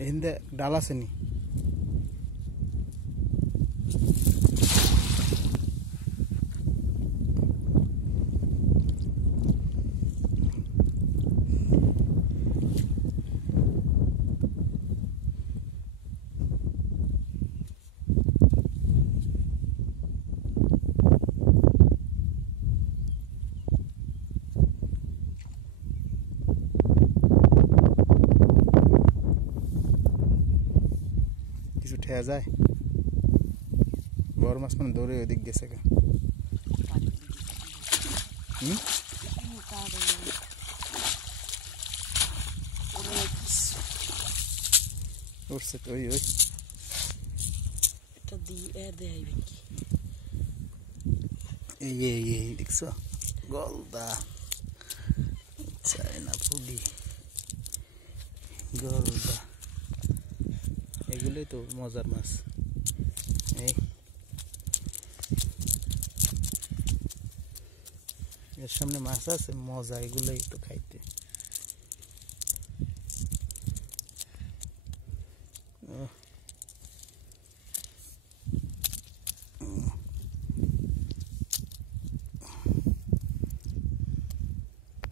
এখানে ডাল আছে নি? কিছু ঠেয়া যায়? বড় মাছ মানে দৌড়ে ওদিক গেছে গা। উঠছে তো, ওই এটা দিয়ে দেখাইবেন কি? এই দেখছো গলদা, চায়না পুলি, গলদা, এগুলোই তো মজার মাছ। এর সামনে মাছ আছে মজা, এগুলোই তো খাইতে।